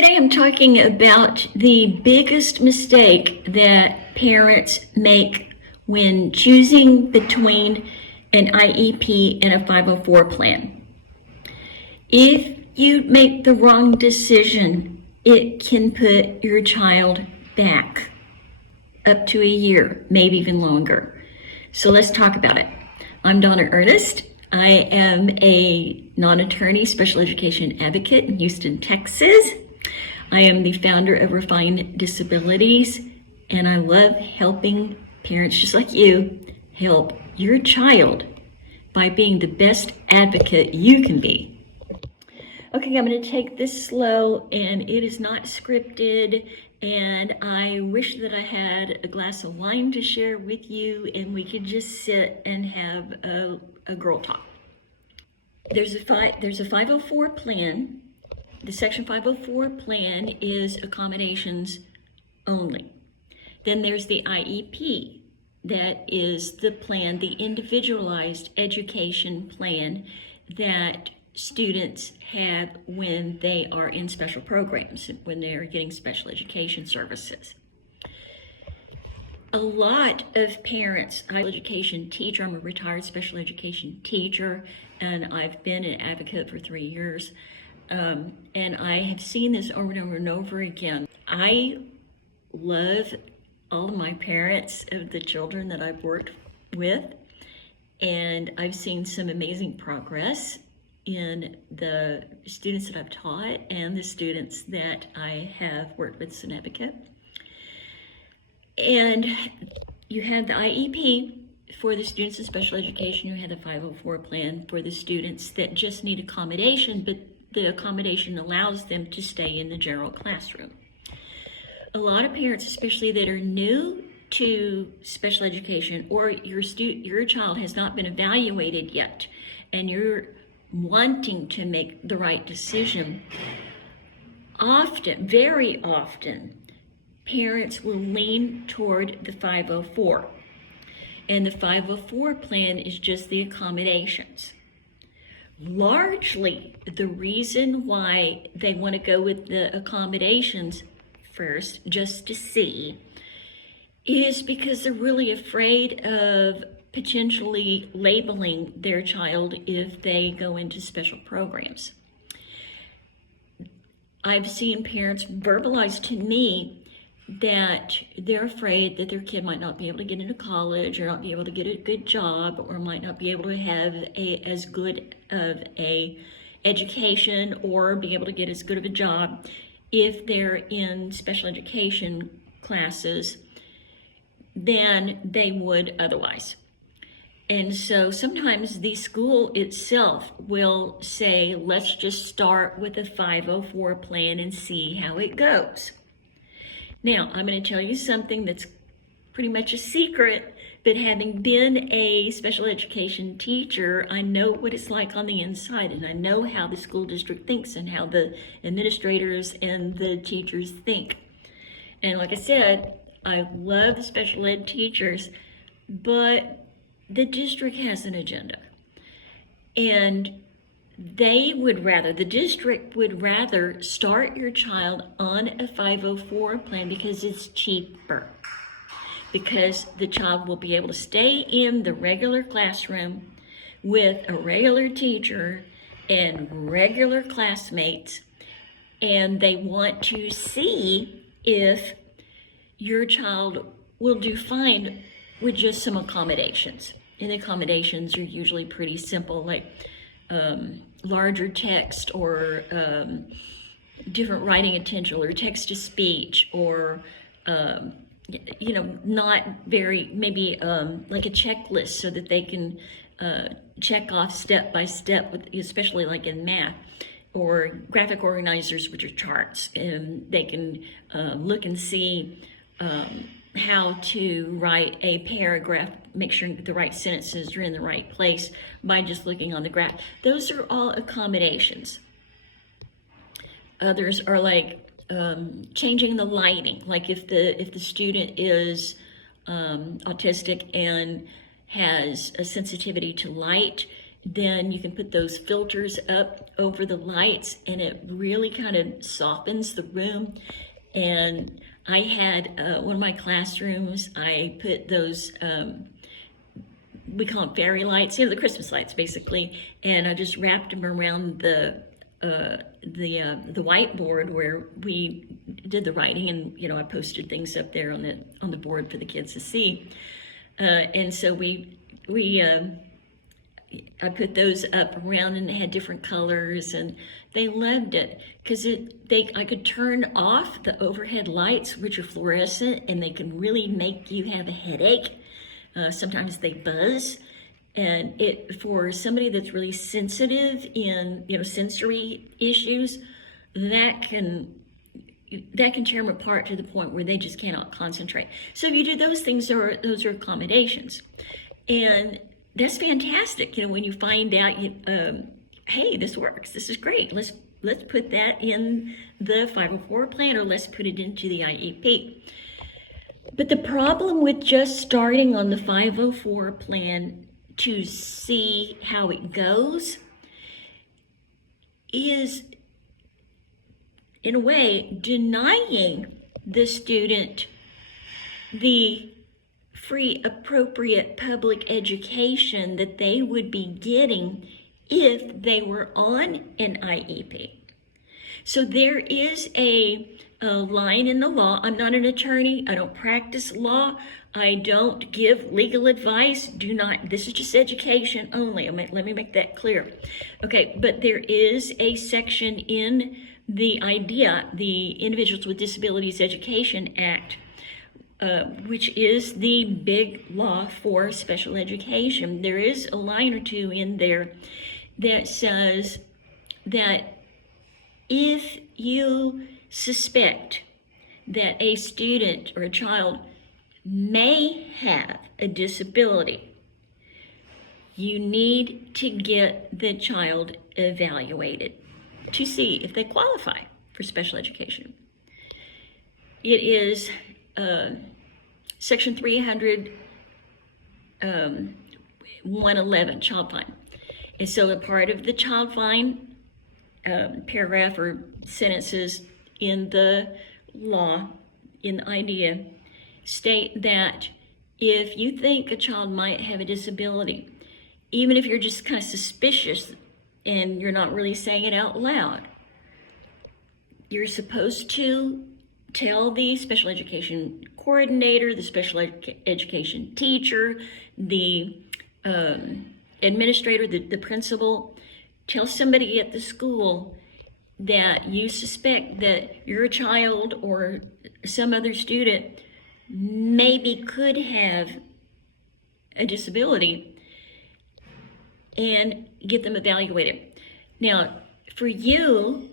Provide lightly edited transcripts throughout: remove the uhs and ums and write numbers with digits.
Today I'm talking about the biggest mistake that parents make when choosing between an IEP and a 504 plan. If you make the wrong decision, it can put your child back up to a year, maybe even longer. So let's talk about it. I'm Donna Ernest. I am a non-attorney special education advocate in Houston, Texas. I am the founder of Refined Disabilities, and I love helping parents just like you help your child by being the best advocate you can be. Okay, I'm going to take this slow, and it is not scripted, and I wish that I had a glass of wine to share with you, and we could just sit and have a girl talk. There's a 504 plan. The Section 504 plan is accommodations only. Then there's the IEP. That is the plan, the individualized education plan that students have when they are in special programs, when they are getting special education services. A lot of parents, I'm an education teacher, I'm a retired special education teacher, and I've been an advocate for 3 years. And I have seen this over and over and over again. I love all of my parents of the children that I've worked with, and I've seen some amazing progress in the students that I've taught and the students that I have worked with as an advocate. And you have the IEP for the students in special education. You have the 504 plan for the students that just need accommodation, but the accommodation allows them to stay in the general classroom. A lot of parents, especially that are new to special education, or your child has not been evaluated yet, and you're wanting to make the right decision, very often, parents will lean toward the 504. And the 504 plan is just the accommodations. Largely, the reason why they want to go with the accommodations first, just to see, is because they're really afraid of potentially labeling their child if they go into special programs. I've seen parents verbalize to me that they're afraid that their kid might not be able to get into college, or not be able to get a good job, or might not be able to have as good of a education, or be able to get as good of a job if they're in special education classes than they would otherwise. And so sometimes the school itself will say, let's just start with a 504 plan and see how it goes. Now, I'm going to tell you something that's pretty much a secret, but having been a special education teacher, I know what it's like on the inside, and I know how the school district thinks and how the administrators and the teachers think. And like I said, I love the special ed teachers, but the district has an agenda. And the district would rather start your child on a 504 plan because it's cheaper. Because the child will be able to stay in the regular classroom with a regular teacher and regular classmates, and they want to see if your child will do fine with just some accommodations. And the accommodations are usually pretty simple, like larger text, or different writing attention, or text to speech, or not very, maybe like a checklist so that they can check off step by step, especially like in math, or graphic organizers, which are charts, and they can look and see how to write a paragraph, make sure the right sentences are in the right place by just looking on the graph. Those are all accommodations. Others are like changing the lighting. Like if the student is autistic and has a sensitivity to light, then you can put those filters up over the lights, and it really kind of softens the room. And I had one of my classrooms, I put those, we call them fairy lights, the Christmas lights basically, and I just wrapped them around the whiteboard where we did the writing, and I posted things up there on the board for the kids to see. And so I put those up around, and they had different colors, and they loved it because I could turn off the overhead lights, which are fluorescent, and they can really make you have a headache. Sometimes they buzz, and for somebody that's really sensitive in sensory issues, that can tear them apart to the point where they just cannot concentrate. So if you do those things, those are accommodations, and that's fantastic. When you find out, hey, this works. This is great. Let's put that in the 504 plan, or let's put it into the IEP. But the problem with just starting on the 504 plan to see how it goes is, in a way, denying the student the free, appropriate public education that they would be getting if they were on an IEP. So there is a line in the law. I'm not an attorney. I don't practice law. I don't give legal advice. This is just education only. Let me make that clear. Okay, but there is a section in the IDEA, the Individuals with Disabilities Education Act, which is the big law for special education. There is a line or two in there that says that if you suspect that a student or a child may have a disability, you need to get the child evaluated to see if they qualify for special education. It is Section 300, 111, child fine. And so a part of the child fine paragraph or sentences in the law, in the IDEA, state that if you think a child might have a disability, even if you're just kind of suspicious and you're not really saying it out loud, you're supposed to tell the special education coordinator, the special education teacher, the administrator, the principal, tell somebody at the school that you suspect that your child or some other student maybe could have a disability, and get them evaluated. Now, for you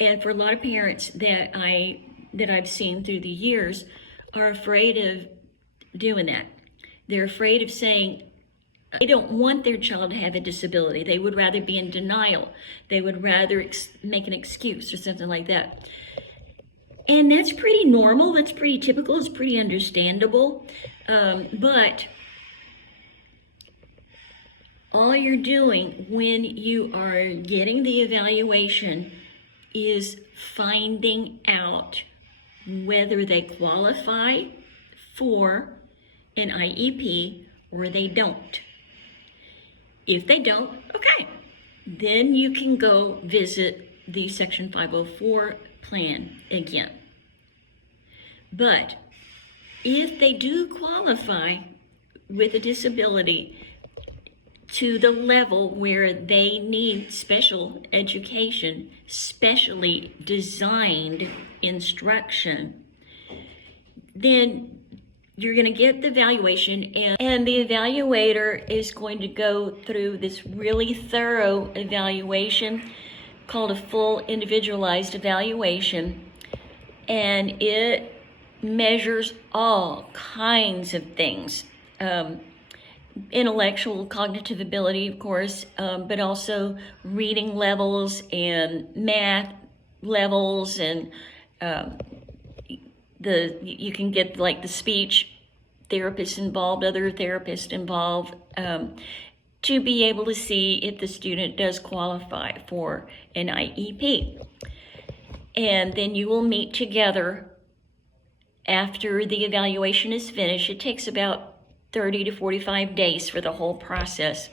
and for a lot of parents that I've seen through the years are afraid of doing that. They're afraid of saying they don't want their child to have a disability. They would rather be in denial. They would rather make an excuse or something like that. And that's pretty normal. That's pretty typical. It's pretty understandable. But all you're doing when you are getting the evaluation is finding out whether they qualify for an IEP or they don't. If they don't, okay, then you can go visit the Section 504 plan again. But if they do qualify with a disability to the level where they need special education, specially designed instruction, then you're going to get the evaluation, and the evaluator is going to go through this really thorough evaluation called a full individualized evaluation, and it measures all kinds of things. Intellectual, cognitive ability, of course, but also reading levels and math levels, and you can get like the speech therapist involved, other therapists involved, to be able to see if the student does qualify for an IEP. And then you will meet together after the evaluation is finished. It takes about 30 to 45 days for the whole process.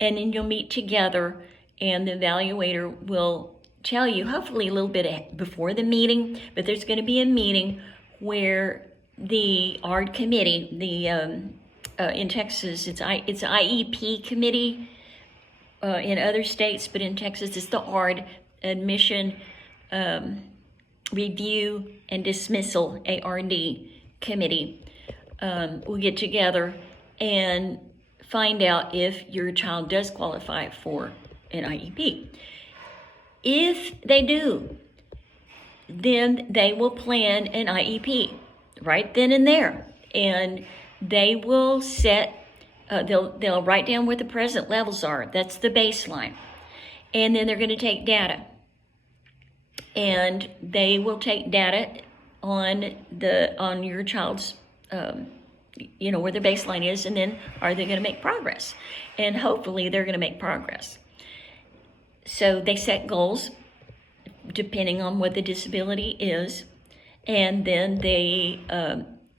And then you'll meet together, and the evaluator will tell you, hopefully a little bit before the meeting, but there's going to be a meeting where the ARD committee, in Texas, it's IEP committee. In other states, but in Texas, it's the ARD, Admission, Review, and Dismissal, ARD committee. We'll get together and find out if your child does qualify for an IEP. If they do, then they will plan an IEP right then and there, and they will set, they'll write down what the present levels are. That's the baseline. And then they're going to take data, and they will take data on your child's, where their baseline is, and then are they going to make progress? And hopefully they're going to make progress. So they set goals depending on what the disability is, and then they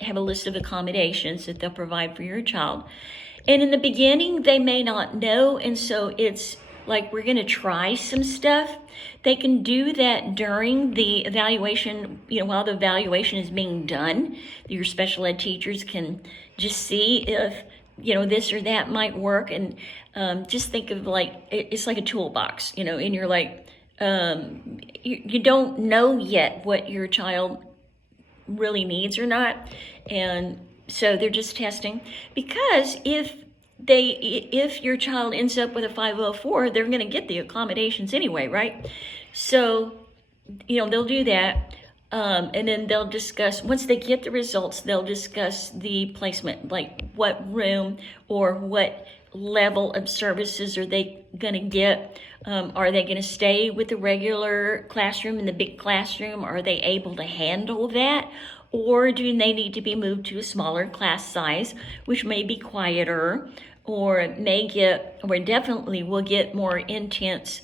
have a list of accommodations that they'll provide for your child. And in the beginning, they may not know, and so it's like, we're going to try some stuff. They can do that during the evaluation, while the evaluation is being done. Your special ed teachers can just see if, this or that might work. And just think of it's like a toolbox, and you're like, you don't know yet what your child really needs or not. And so they're just testing, because if your child ends up with a 504, they're going to get the accommodations anyway, right? So, they'll do that. And then they'll discuss, once they get the results, they'll discuss the placement, like what room or what level of services are they going to get? Are they going to stay with the regular classroom in the big classroom? Are they able to handle that? Or do they need to be moved to a smaller class size, which may be quieter, or definitely will get more intense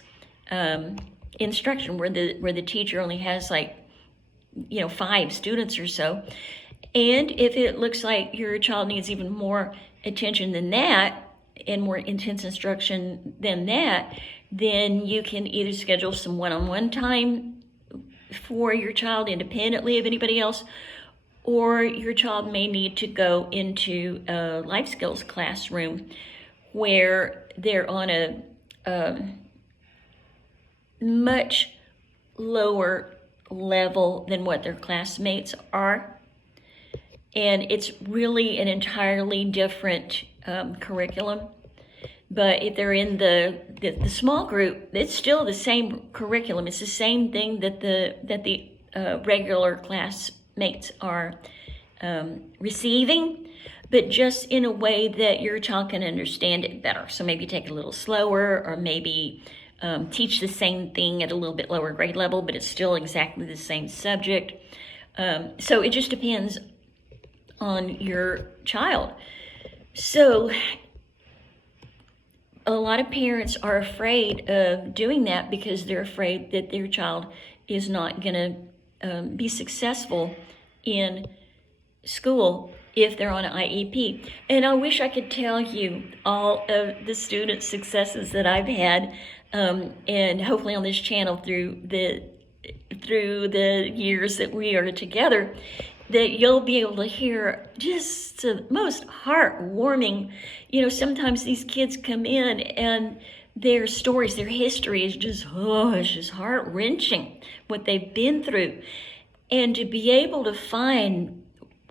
instruction where the teacher only has 5 students or so. And if it looks like your child needs even more attention than that, and more intense instruction than that, then you can either schedule some one-on-one time for your child independently of anybody else, or your child may need to go into a life skills classroom where they're on a much lower level than what their classmates are. And it's really an entirely different curriculum. But if they're in the small group, it's still the same curriculum. It's the same thing that the regular classmates are receiving, but just in a way that your child can understand it better. So maybe take it a little slower, or maybe teach the same thing at a little bit lower grade level, but it's still exactly the same subject. So it just depends on your child. So a lot of parents are afraid of doing that because they're afraid that their child is not going to be successful in school if they're on an IEP. And I wish I could tell you all of the student successes that I've had, and hopefully on this channel through the years that we are together, that you'll be able to hear just the most heartwarming. Sometimes these kids come in and their stories, their history is just, it's just heart-wrenching what they've been through. And to be able to find,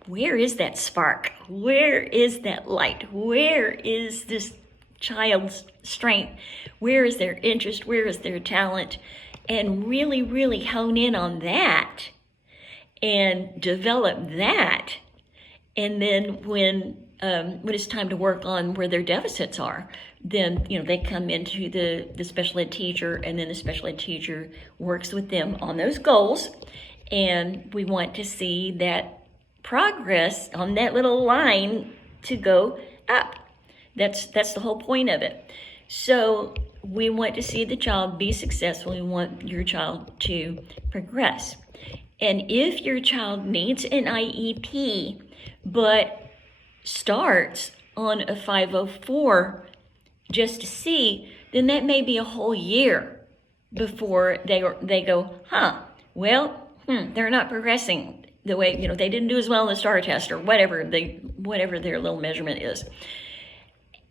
where is that spark? Where is that light? Where is this child's strength? Where is their interest? Where is their talent? And really, really hone in on that and develop that. And then when it's time to work on where their deficits are, then they come into the special ed teacher, and then the special ed teacher works with them on those goals. And we want to see that progress on that little line to go up. That's the whole point of it. So we want to see the child be successful. We want your child to progress. And if your child needs an IEP, but starts on a 504 just to see, then that may be a whole year before they go, they're not progressing the way, they didn't do as well in the STAR test or whatever their little measurement is.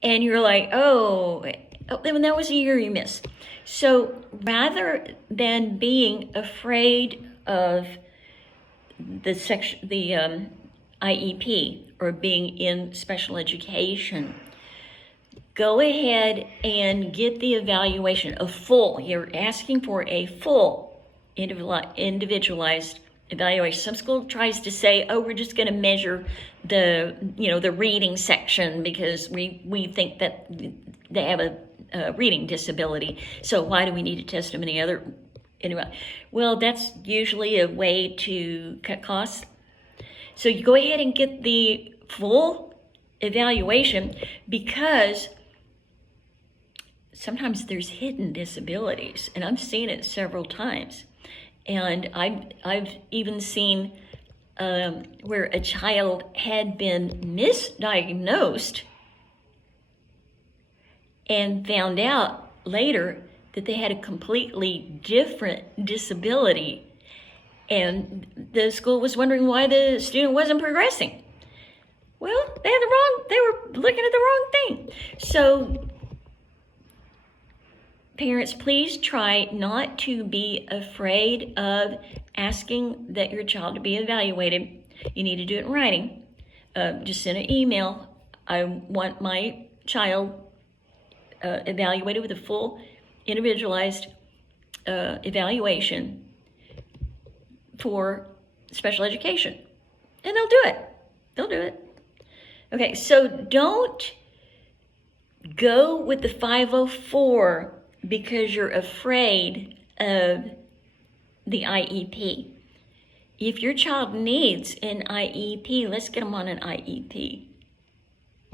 And you're like, that was a year you missed. So rather than being afraid of the IEP or being in special education, go ahead and get the evaluation, you're asking for a full individualized evaluation. Some school tries to say, we're just going to measure the reading section because we think that they have a reading disability. So why do we need to test them anyway? Well, that's usually a way to cut costs. So you go ahead and get the full evaluation, because sometimes there's hidden disabilities, and I've seen it several times. And I've even seen where a child had been misdiagnosed and found out later that they had a completely different disability. And the school was wondering why the student wasn't progressing. Well, they were looking at the wrong thing. So parents, please try not to be afraid of asking that your child to be evaluated. You need to do it in writing. Just send an email. I want my child evaluated with a full individualized evaluation for special education. And they'll do it. They'll do it. Okay, so don't go with the 504 because you're afraid of the IEP. If your child needs an IEP, let's get them on an IEP.